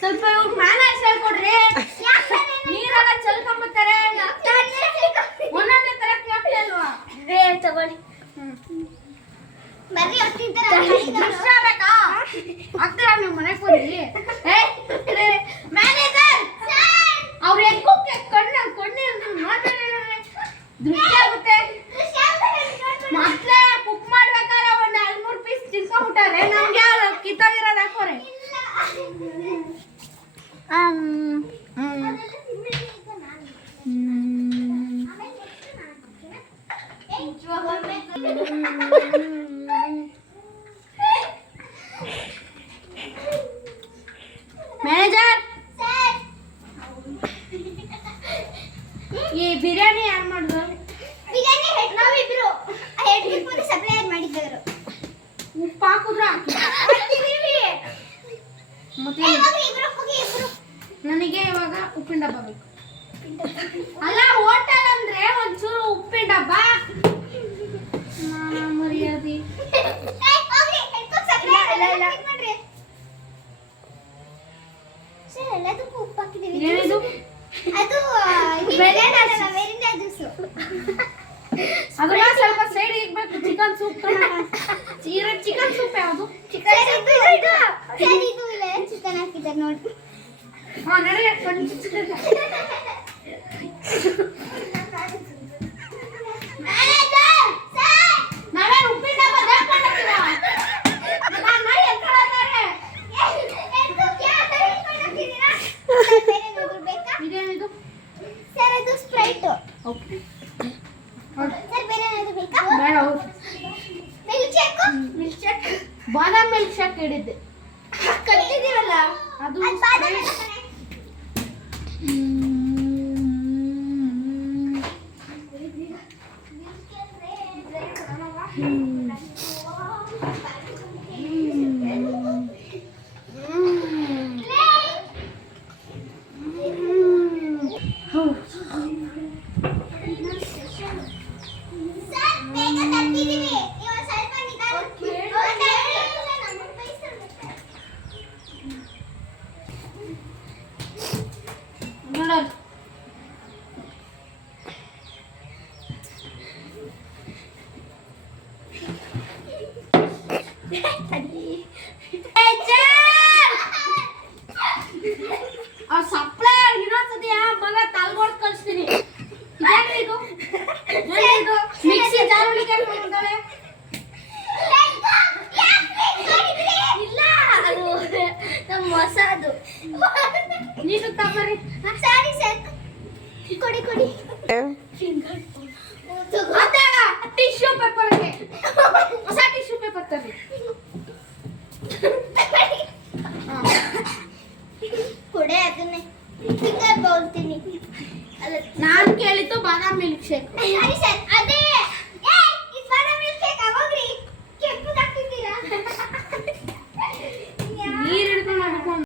ಸ್ವಲ್ಪ ಮ್ಯಾನೇಜ್ ಹೇಳ್ಕೊಡ್ರಿ. ನೀರೆಲ್ಲ ಚೆಲ್ಕೊಂಬತ್ತಾರೆ. ಒಂದೊಂದೇ ತರ ಕ್ಯಾಪ್ಟೆ ಅಲ್ವಾ? ತಗೊಳ್ಳಿ ಬರ್ರಿ. ಆಗ್ತೀರಾ ನೀವು ಮನೆಗೆ ಹೋಗಿ? ಮ್ಯಾನೇಜರ್ ಅವ್ರು ಎದ್ಕೋಕೆ ಕಣ್ಣೆ ದೃಷ್ಟಿ ಆಗುತ್ತೆ. ಮತ್ತೆ ಕುಕ್ ಮಾಡ್ಬೇಕಾದ್ರೆ ಒಂದು 2-3 ಪೀಸ್ ತಿನ್ಕೊಂಡ್ಬಿಟ್ಟಾರೆ. ನಮ್ಗೆ ಕಿತ್ತಾಗಿರೋದು ಹಾಕೋರೆ. ಮ್ಯಾನೇಜರ್ ಈ ಬಿರಿಯಾನಿ ಯಾರು ಮಾಡಿದ್ರು? ಬಿರಿಯಾನಿ ನಾವಿಬ್ರು ಹೆಡ್ ಸಪ್ಲೈಯರ್ ಮಾಡಿದ್ರು. ಉಪ್ಪು ಹಾಕಿದ್ರ ಮತ್ತೆ ನನಗೆ ಇವಾಗ ಉಪ್ಪಿನ ಡಬ್ಬ ಬೇಕು. ಅಲ್ಲ ಹೋಟೆಲ್ ಅಂದ್ರೆ ಒಂಚೂರು ಉಪ್ಪಿನ ಡಬ್ಬ ಮರ್ಯಾದೆ. ಉಪ್ಪು ಹಾಕಿದೀವಿ. ಏನಿದು? ಅದು ಅದನ್ನ ಸ್ವಲ್ಪ ಸೈಡ್ ಇಕ್ಬೇಕು. ಚಿಕನ್ ಸೂಪ್ ಚಿಕನ್ ಸೂಪ್ ಯಾವುದು? ಚಿಕನ್ ಹಾಕಿದ್ದಾರೆ ನೋಡಿ. ಹಾ ನಡಿ. ನಾವೇನು ಉಪ್ಪಿನ ಡಬ್ಬ ಇದೇನಿದು? ಸರ್ ಅದು ಸ್ಪ್ರೈಟ್. ಓಕೆ ಸರ್ ಬೇರೆ ಏನಾದ್ರು ಬೇಕಾ? ಬೇಡ. ಮಿಲ್ಕ್ ಶೇಕ್ ಬಾದಾಮ್ ಮಿಲ್ಕ್ ಶೇಕ್ ಹೇಳಿದ್ದೆ. ಕಟ್ಟಿದೀವಲ್ಲ ಅದು ಬಾದಾಮ್. ಸಪ್ಲೈಯರ್ ಇನ್ನೊಂದ್ಸತಿ ಮಗ ತಲ್ಗೊಡ್ ಕಳಿಸ್ತೀನಿ. ಇದೇನಿದು? ಮಿಕ್ಸಿ ಜಾರುಳಿ ಮಾಡ್ತಾರೆ. ಇಲ್ಲ ಅದು ನಮ್ಮ ಹೊಸದು. ನೀನು ತಗೊಳ್ರಿ. ಸಾರಿ ಸರ್ ಕೊಡಿ ಟಿಶ್ಯೂ ಪೇಪರ್ ಹೊಸ ಟಿಶ್ಯೂ ಪೇಪರ್ ತರ್ರಿ. ಕೊಡೆ ಅದನ್ನೇ ಫಿಂಗರ್ ಬೌಲ್ತೀನಿ. ನಾನು ಕೇಳಿದ್ದು ಬಾದಾಮ್ ಮಿಲ್ಕ್ ಶೇಕ್. ಸರಿ ಸರ್ ಅದೇ